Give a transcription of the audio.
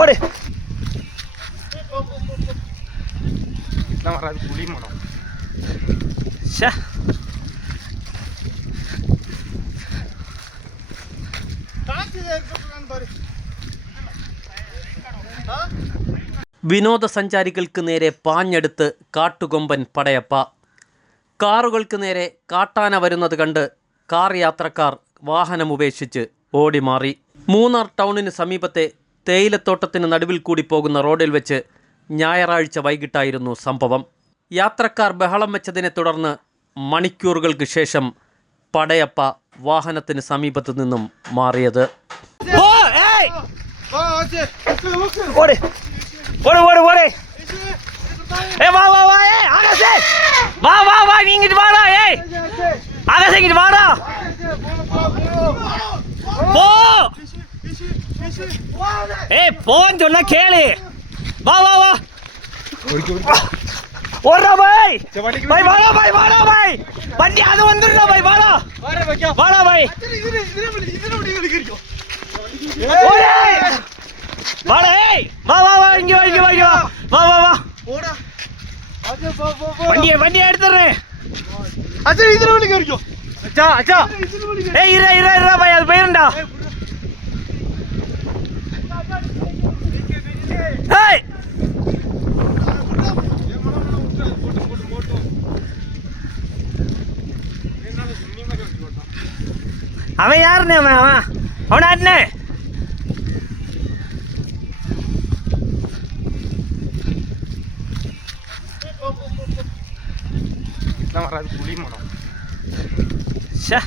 ഓട്. വിനോദസഞ്ചാരികൾക്ക് നേരെ പാഞ്ഞെടുത്ത് കാട്ടുകൊമ്പൻ പടയപ്പ. കാറുകൾക്ക് നേരെ കാട്ടാന വരുന്നത് കണ്ട് കാർ യാത്രക്കാർ വാഹനമുപേക്ഷിച്ച് ഓടിമാറി. മൂന്നാർ ടൗണിന് സമീപത്തെ തേയിലത്തോട്ടത്തിന് നടുവിൽ കൂടി പോകുന്ന റോഡിൽ വെച്ച് ഞായറാഴ്ച വൈകിട്ടായിരുന്നു സംഭവം. യാത്രക്കാർ ബഹളം വെച്ചതിനെ തുടർന്ന് മണിക്കൂറുകൾക്ക് ശേഷം പടയപ്പ വാഹനത്തിന് സമീപത്തു നിന്നും മാറിയത്. ഏ വാ വാ വാ ഏ ആകാശേ! വാ വാ വാ നീ ഇങ്ങോട്ട് വാടാ ഏ ஏய் போன் சொன்னா கேளு. வா வா வா. ஓடுறா பாய். பாய் வாடா பாய் வாடா பாய். வண்டி அது வந்துடுறா பாய் வாடா. வாடா பாய். வாடா ஏய். வா வா வா இங்க வா இங்க வா இங்க வா. வா வா ஓடா வண்டியை வண்டியை எடுத்துறேன் அச்சா இதுல வலிக்கு வரைக்கும் அச்சா அச்சா ஏய் இரா இரா இரா பாய் அது போயிருண்டா હવે યાર ને હવે હા જ ને. એટલા ગુલી મળો શા